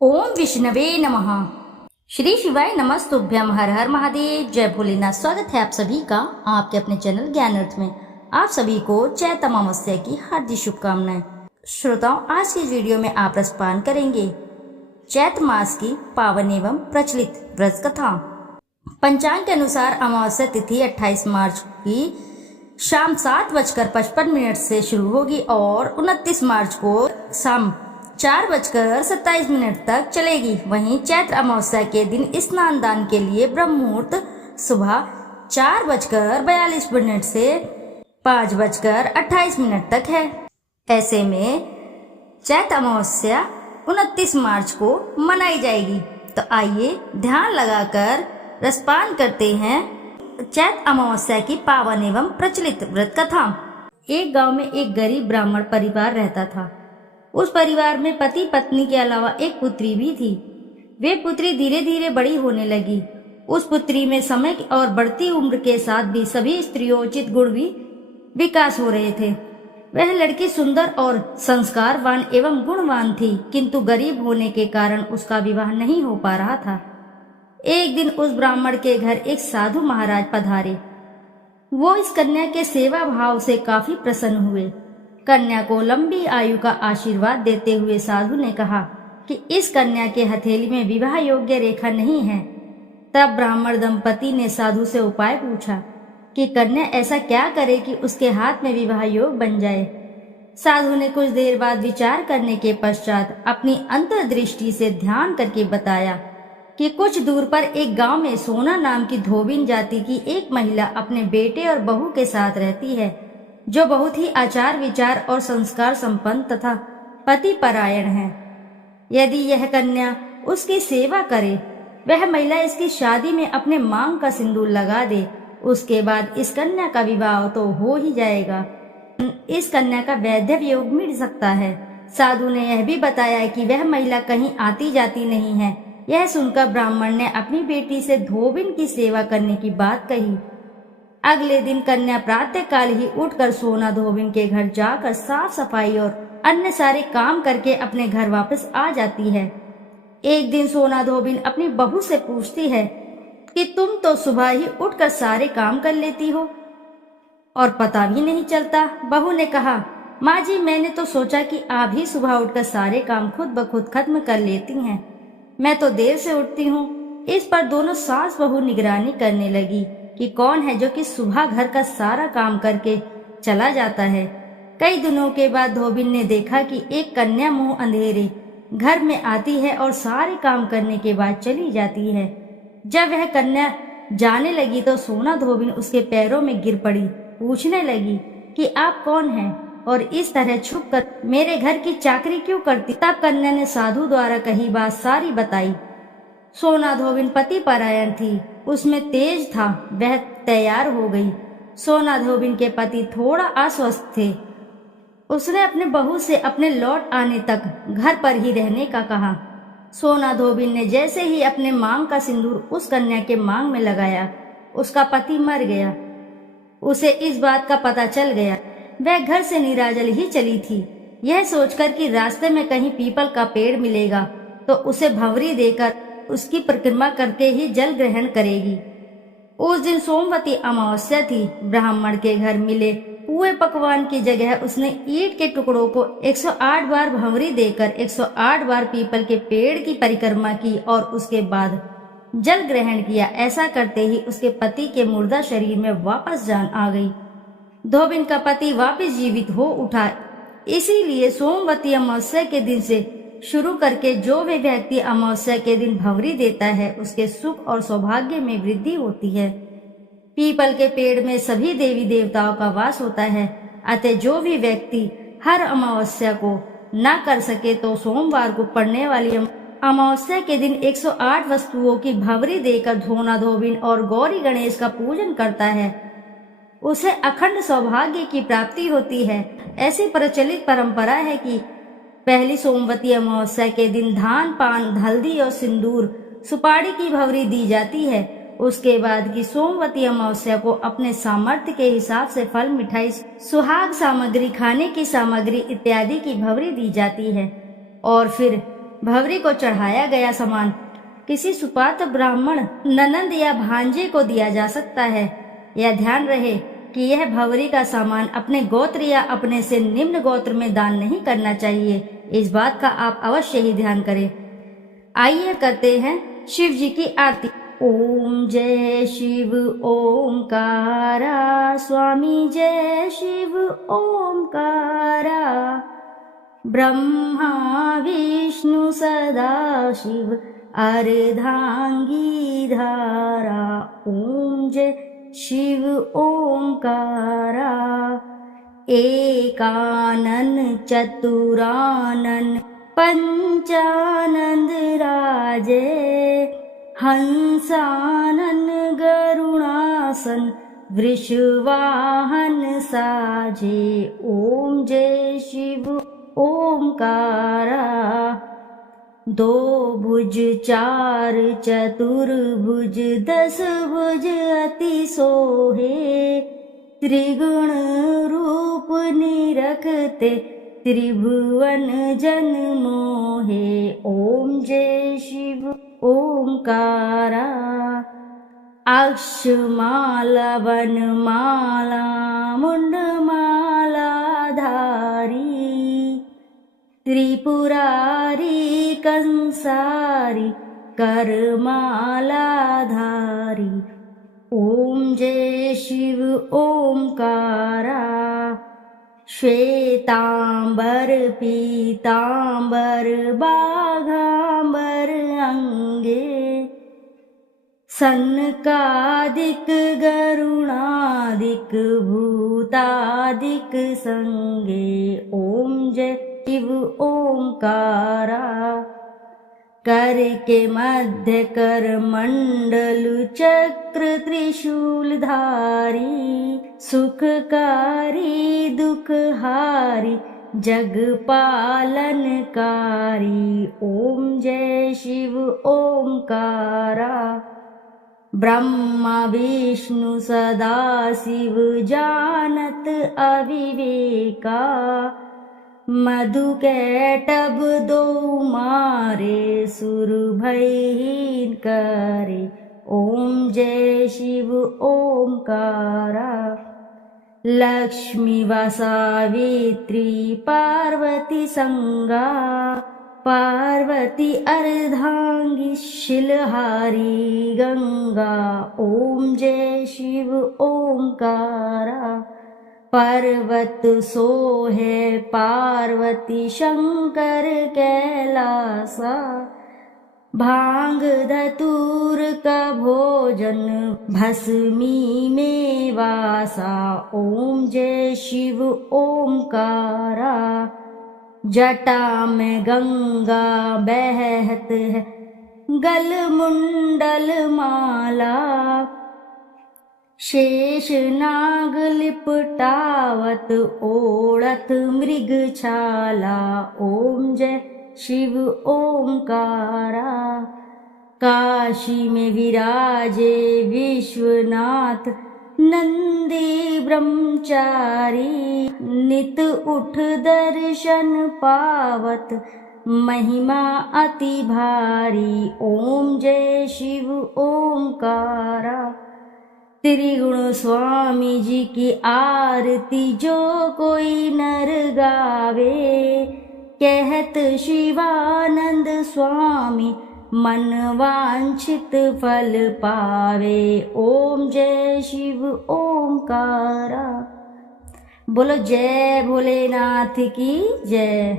ओम विष्णवे नमः। श्री शिवाय नमस्तुभ्यम। हर हर महादेव। जय भोलेनाथ। स्वागत है आप सभी का आपके अपने चैनल ज्ञान अर्थ में। आप सभी को चैत अमावस्या की हार्दिक शुभकामनाएं। श्रोताओं, आज की वीडियो में आप रसपान करेंगे चैत मास की पावन एवं प्रचलित व्रत कथा। पंचांग के अनुसार अमावस्या तिथि 28 मार्च की शाम 7:55 से शुरू होगी और 29 मार्च को शाम 4:27 तक चलेगी। वहीं चैत्र अमावस्या के दिन स्नान दान के लिए ब्रह्म मुहूर्त सुबह 4:42 से 5:28 तक है। ऐसे में चैत्र अमावस्या 29 मार्च को मनाई जाएगी। तो आइए ध्यान लगाकर रसपान करते हैं चैत्र अमावस्या की पावन एवं प्रचलित व्रत कथा। एक गांव में एक गरीब ब्राह्मण परिवार रहता था। उस परिवार में पति पत्नी के अलावा एक पुत्री भी थी। वे पुत्री धीरे धीरे बड़ी होने लगी। उस पुत्री में समय और बढ़ती उम्र के साथ भी सभी स्त्रियोचित गुण भी विकास हो रहे थे। वह लड़की सुंदर और संस्कारवान एवं गुणवान थी, किंतु गरीब होने के कारण उसका विवाह नहीं हो पा रहा था। एक दिन उस ब्राह्मण के घर एक साधु महाराज पधारे। वो इस कन्या के सेवा भाव से काफी प्रसन्न हुए। कन्या को लंबी आयु का आशीर्वाद देते हुए साधु ने कहा कि इस कन्या के हथेली में विवाह योग्य रेखा नहीं है। तब ब्राह्मण दंपति ने साधु से उपाय पूछा कि कन्या ऐसा क्या करे कि उसके हाथ में विवाह योग बन जाए। साधु ने कुछ देर बाद विचार करने के पश्चात अपनी अंतर्दृष्टि से ध्यान करके बताया कि कुछ दूर पर एक गांव में सोना नाम की धोबिन जाति की एक महिला अपने बेटे और बहू के साथ रहती है, जो बहुत ही आचार विचार और संस्कार संपन्न तथा पति परायण है। यदि यह कन्या उसकी सेवा करे, वह महिला इसकी शादी में अपने मांग का सिंदूर लगा दे, उसके बाद इस कन्या का विवाह तो हो ही जाएगा। इस कन्या का वैधव्य योग मिल सकता है। साधु ने यह भी बताया कि वह महिला कहीं आती जाती नहीं है। यह सुनकर ब्राह्मण ने अपनी बेटी से धोबिन की सेवा करने की बात कही। अगले दिन कन्या प्रातः काल ही उठकर सोना धोबिन के घर जाकर साफ सफाई और अन्य सारे काम करके अपने घर वापस आ जाती है। एक दिन सोना धोबिन अपनी बहू से पूछती है कि तुम तो सुबह ही उठकर सारे काम कर लेती हो और पता भी नहीं चलता। बहू ने कहा, माँ जी, मैंने तो सोचा कि आप ही सुबह उठकर सारे काम खुद ब खुद खत्म कर लेती हैं। मैं तो देर से उठती हूँ। इस पर दोनों सास बहू निगरानी करने लगी कि कौन है जो कि सुबह घर का सारा काम करके चला जाता है। कई दिनों के बाद धोबिन ने देखा कि एक कन्या मुंह अंधेरे घर में आती है और सारे काम करने के बाद चली जाती है। जब वह कन्या जाने लगी तो सोना धोबिन उसके पैरों में गिर पड़ी। पूछने लगी कि आप कौन हैं और इस तरह छुपकर मेरे घर की चाकरी क्यों करती। तब कन्या ने साधु द्वारा कही बात सारी बताई। सोना धोबिन पति परायण थी, उसमें तेज था। वह तैयार हो गई। सोना धोबिन के पति थोड़ा अस्वस्थ थे। उसने अपने बहू से अपने लौट आने तक घर पर ही रहने का कहा। सोना धोबिन ने जैसे ही अपने मांग का सिंदूर उस कन्या के मांग में लगाया, उसका पति मर गया। उसे इस बात का पता चल गया। वह घर से निराजल ही चली थी, यह सोचकर कि रास्ते में कहीं पीपल का पेड़ मिलेगा तो उसे भंवरी देकर उसकी परिक्रमा करके ही जल ग्रहण करेगी। उस दिन सोमवती अमावस्या थी। ब्राह्मण के घर मिले पुए पकवान की जगह उसने ईंट के टुकड़ों को 108 बार भंवरी देकर 108 बार पीपल के पेड़ की परिक्रमा की और उसके बाद जल ग्रहण किया। ऐसा करते ही उसके पति के मुर्दा शरीर में वापस जान आ गई। धोबिन का पति वापस जीवित हो उठा। इसीलिए सोमवती अमावस्या के दिन से शुरू करके जो भी व्यक्ति अमावस्या के दिन भंवरी देता है, उसके सुख और सौभाग्य में वृद्धि होती है। पीपल के पेड़ में सभी देवी देवताओं का वास होता है। अतः जो भी व्यक्ति हर अमावस्या को न कर सके तो सोमवार को पड़ने वाली अमावस्या के दिन 108 वस्तुओं की भंवरी देकर धोना धोबिन और गौरी गणेश का पूजन करता है, उसे अखंड सौभाग्य की प्राप्ति होती है। ऐसी प्रचलित परंपरा है कि पहली सोमवती अमावस्या के दिन धान, पान, हल्दी और सिंदूर, सुपारी की भंवरी दी जाती है। उसके बाद की सोमवती अमावस्या को अपने सामर्थ्य के हिसाब से फल, मिठाई, सुहाग सामग्री, खाने की सामग्री इत्यादि की भंवरी दी जाती है और फिर भंवरी को चढ़ाया गया सामान किसी सुपात्र ब्राह्मण ननंद या भांजे को दिया जा सकता है। यह ध्यान रहे कि यह भंवरी का सामान अपने गोत्र या अपने से निम्न गोत्र में दान नहीं करना चाहिए। इस बात का आप अवश्य ही ध्यान करें। आइए करते हैं शिव जी की आरती। ओम जय शिव ओमकारा, स्वामी जय शिव ओमकारा। ब्रह्मा विष्णु सदा शिव, अर्धांगी धारा। ओम जय शिव ओमकारा। एकानन चतुरानन पंचानंद राजे, हंसानन गरुणासन वृषवाहन साजे। ओम जय शिव ओमकारा। दो भुज चार चतुर्भुज, 10 भुज अति सोहे। त्रिगुण रूप निरखते, त्रिभुवन जन मोहे। ओम जय शिव ओमकारा। अक्षमाला वनमाला मुंडमाला धारी, त्रिपुरारी कंसारी करमाला धारी। ओम जय शिव ओमकारा। श्वेतांबर पीतांबर बाघांबर अंगे, सनकादिक गरुणादिक भूतादिक संगे। ओम जय शिव ओमकारा। कर के मध्य कर मंडल चक्र त्रिशूल धारी, सुखकारी दुखहारी जग पालनकारी। ओम जय शिव ओमकारा। ब्रह्मा विष्णु सदा शिव जानत अविवेका, मधु कैटभ दो मारे सुर भयहीन करे। ओम जय शिव ओमकारा। लक्ष्मी व सावित्री पार्वती संगा, पार्वती अर्धांगी शिलहारी गंगा। ओम जय शिव ओमकारा। पर्वत सोहे पार्वती शंकर कैलासा, भांग धतूर का भोजन भस्मी में वासा। ओम जय शिव ओमकारा। जटा में गंगा बहत है, गल मुंडल माला, शेष नाग लिपटावत ओढ़त मृग छाला। ओम जय शिव ओमकारा। काशी में विराजे विश्वनाथ नंदी ब्रह्मचारी, नित उठ दर्शन पावत महिमा अति भारी। ओम जय शिव ओमकारा। त्रिगुण स्वामी जी की आरती जो कोई नर गावे, कहत शिवानंद स्वामी मन वांछित फल पावे। ओम जय शिव ओमकारा। बोलो जय भोलेनाथ की जय।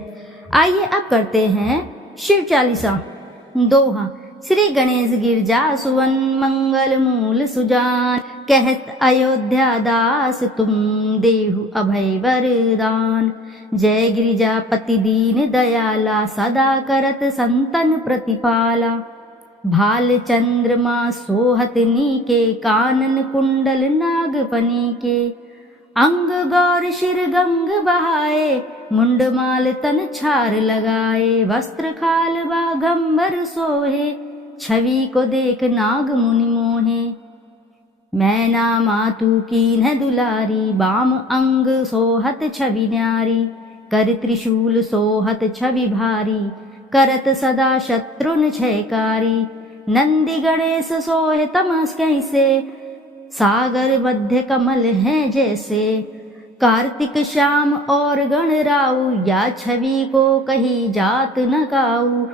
आइए अब करते हैं शिव चालीसा दोहा। श्री गणेश गिरजा सुवन मंगल मूल सुजान, कहत अयोध्या दास तुम देहु अभय वरदान। जय गिरिजापति दीन दयाला, सदा करत संतन प्रतिपाला। भाल चंद्रमा सोहत नीके, कानन कुंडल नागफनी के। अंग गौर शिर गंग बहाए, मुंडमाल तन छार लगाए। वस्त्र खाल बागंबर सोहे, छवि को देख नाग मुनि मोहे। मैना मातु कीन्ह दुलारी, बाम अंग सोहत छवि न्यारी। कर त्रिशूल सोहत छवि भारी, करत सदा शत्रुन क्षयकारी। नंदी गणेश सोहे तमस कैसे, सागर मध्य कमल हैं जैसे। कार्तिक श्याम और गणराऊ, या छवि को कही जात न काऊ।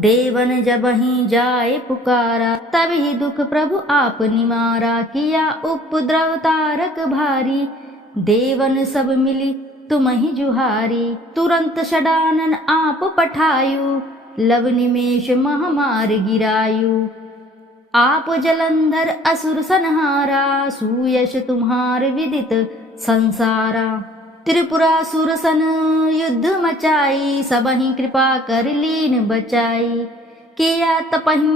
देवन जब ही जाए पुकारा, तब ही दुख प्रभु आप निवारा। किया उपद्रव तारक भारी, देवन सब मिली तुम ही जुहारी। तुरंत षडानन आप पठायु, लव निमेष महामार गिरायु। आप जलंधर असुर संहारा, सुयश तुम्हार विदित संसारा। त्रिपुरासुर सन युद्ध मचाई, सबहि कृपा कर लीन बचाई। किया तपहि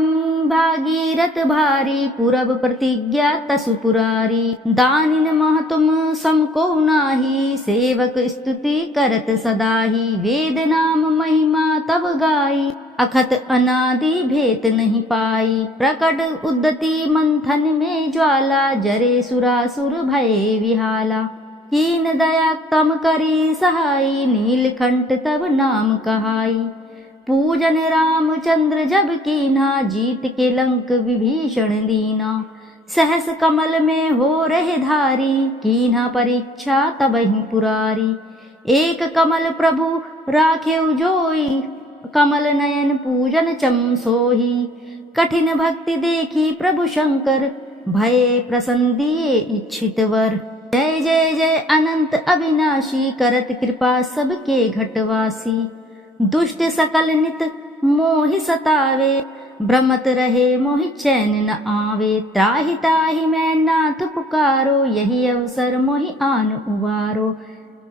भागीरथ भारी, पूरब प्रतिज्ञा तसु पुरारी। दानिन मह तुम समको नाही, सेवक स्तुति करत सदाही। वेद नाम महिमा तब गाई, अखत अनादि भेत नहीं पाई। प्रकट उद्यति मंथन में ज्वाला, जरे सुरासुर भये विहाला। कीन दया तम करी सहाई, नीलकंठ तब नाम कहाई। पूजन रामचंद्र जब कीन्हा, जीत के लंक विभीषण दीना। सहस कमल में हो रहे धारी, कीन्हा परीक्षा तबहि पुरारी। एक कमल प्रभु राखेउ जोई, कमल नयन पूजन चम सोही। कठिन भक्ति देखी प्रभु शंकर, भये प्रसन्न दिए इच्छित वर। जय जय जय अनंत अविनाशी, करत कृपा सबके घटवासी। दुष्ट सकल नित मोहि सतावे, भ्रमत रहे मोहि चैन न आवे। त्राहि ताहि मैं नाथ पुकारो, यही अवसर मोहि आन उबारो।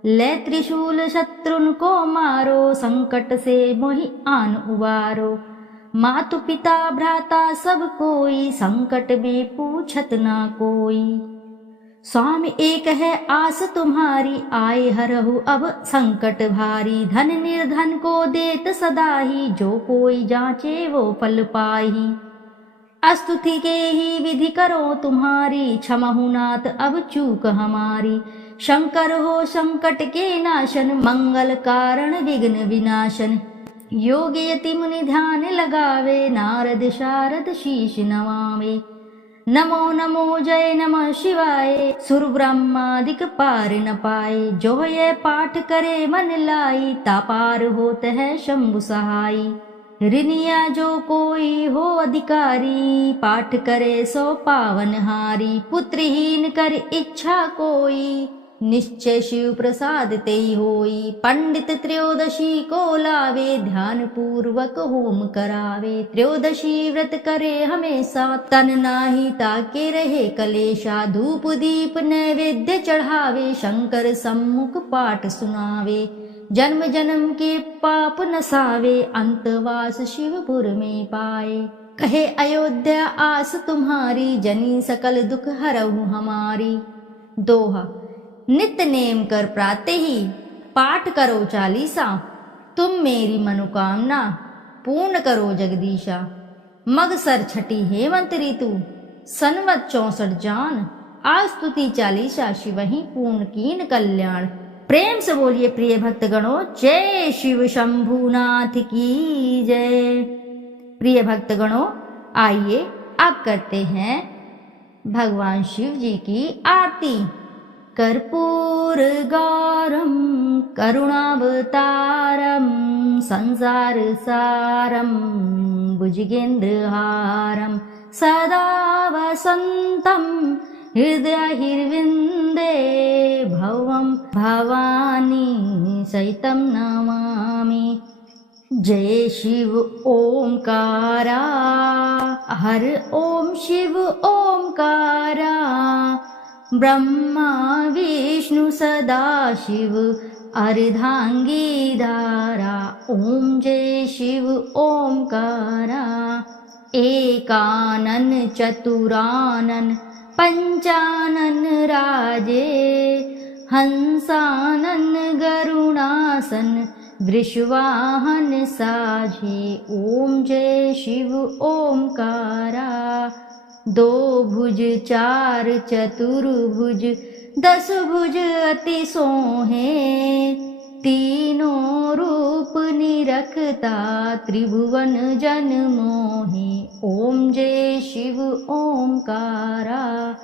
ले त्रिशूल शत्रुन को मारो, संकट से मोहि आन उबारो। मातु पिता भ्राता सब कोई, संकट भी पूछत ना कोई। स्वामी एक है आस तुम्हारी, आए हरहु अब संकट भारी। धन निर्धन को देत सदाही, जो कोई जांचे वो फल पाही। स्तुति के ही विधि करो तुम्हारी, क्षमहु नाथ अब चूक हमारी। शंकर हो संकट के नाशन, मंगल कारण विघ्न विनाशन। योगी यति मुनि ध्यान लगावे, नारद शारद शीश नवावे। नमो नमो जय नमः शिवाय, सुर ब्रह्मादिक पार न पाए। जो ये पाठ करे मन लाई, तापार होत है शंभु सहाई। ऋनिया जो कोई हो अधिकारी, पाठ करे सो पावन हारी। पुत्रहीन कर इच्छा कोई, निश्चय शिव प्रसाद तेई होई। पंडित त्रयोदशी को लावे, ध्यान पूर्वक होम करावे। त्रयोदशी व्रत करे हमेशा, तन नाही ताके रहे कलेशा। धूप दीप नैवेद्य चढ़ावे, शंकर सम्मुख पाठ सुनावे। जन्म जन्म के पाप नसावे, अंतवास शिवपुर में पाए। कहे अयोध्या आस तुम्हारी, जनी सकल दुख हरहु हमारी। दोहा। नित्य नेम कर प्राते ही, पाठ करो चालीसा। तुम मेरी मनोकामना पूर्ण करो जगदीशा। मगसर छठी हेमंत ऋतु, संवत 64 जान। आज स्तुति चालीसा, शिवहि पूर्ण कीन कल्याण। प्रेम से बोलिए प्रिय भक्तगणों, जय शिव शंभुनाथ की जय। प्रिय भक्तगणों, आइए अब करते हैं भगवान शिव जी की आरती। कर्पूर गौरम करुणावतारम, संसार सारम भुजगेन्द्रहारम। सदा वसंतम हृदयहिर्विन्दे, भवं भवानी सहितं नमामि। जय शिव ओंकारा, हर ओम शिव ओंकारा। ब्रह्मा विष्णु सदा शिव, अर्धांगी धारा। ओम जय शिव ओंकारा। एकानन चतुरानन पंचानन राजे, हंसानन गरुणासन वृषवाहन साझे। ओम जय शिव ओंकारा। दो भुज चार चतुर्भुज, 10 भुज अति सोहे। तीनों रूप निरखता त्रिभुवन जन मोहि। ओम जय शिव ओंकारा।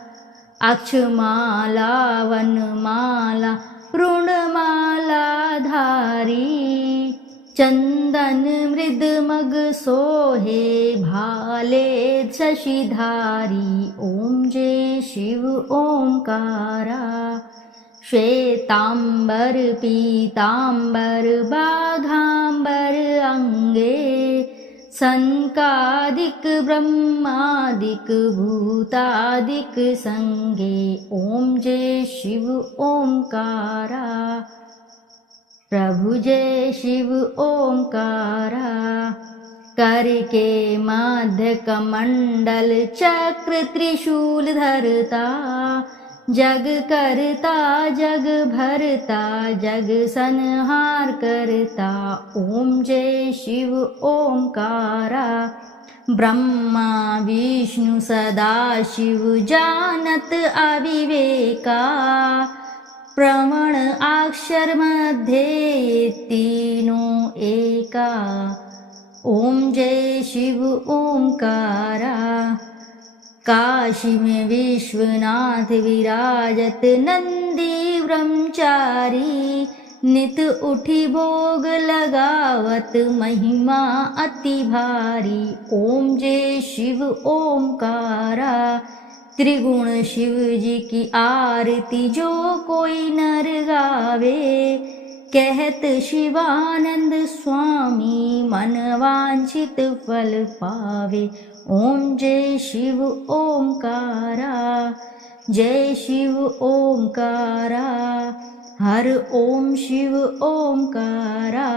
अक्षमाला वनमाला ऋणमाला धारी। चंदन मृदमग सोहे भाले शशिधारी। ओम जय शिव ओंकारा। श्वेतांबर पीतांबर बाघांबर अंगे। सनकादिक ब्रह्मादिक भूतादिक संगे। ओम जय शिव ओंकारा। प्रभु जय शिव ओंकारा। करके मध्य कमंडल चक्र त्रिशूल धरता। जग करता जग भरता जग संहार करता। ओम जय शिव ओंकारा। ब्रह्मा विष्णु सदा शिव जानत अविवेका। प्रमाण अक्षर मध्य तीनों एका। ओम जय शिव ओंकारा। काशी में विश्वनाथ विराजत नंदी ब्रह्मचारी। नित उठी भोग लगावत महिमा अति भारी। ओम जय शिव ओंकारा। त्रिगुण शिव जी की आरती जो कोई नर गावे। कहत शिवानंद स्वामी मन वांछित फल पावे। ओम जय शिव ओंकारा। जय शिव ओंकारा। हर ओम शिव ओंकारा।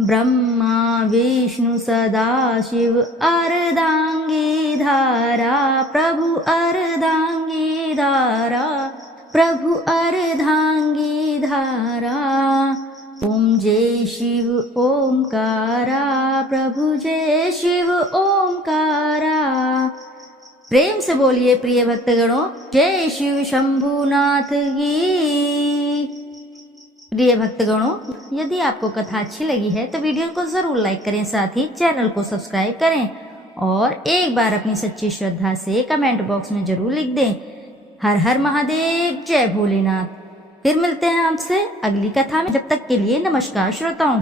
ब्रह्मा विष्णु सदा शिव अर्धांगी धारा। प्रभु अर्धांगी धारा। प्रभु अर्धांगी धारा। ओम जय शिव ओंकारा। प्रभु जय शिव ओंकारा। प्रेम से बोलिए प्रिय भक्तगणों, जय शिव शंभुनाथ की। प्रिय भक्तगणों, यदि आपको कथा अच्छी लगी है तो वीडियो को जरूर लाइक करें, साथ ही चैनल को सब्सक्राइब करें और एक बार अपनी सच्ची श्रद्धा से कमेंट बॉक्स में जरूर लिख दें, हर हर महादेव, जय भोलेनाथ। फिर मिलते हैं आपसे अगली कथा में। जब तक के लिए नमस्कार श्रोताओं।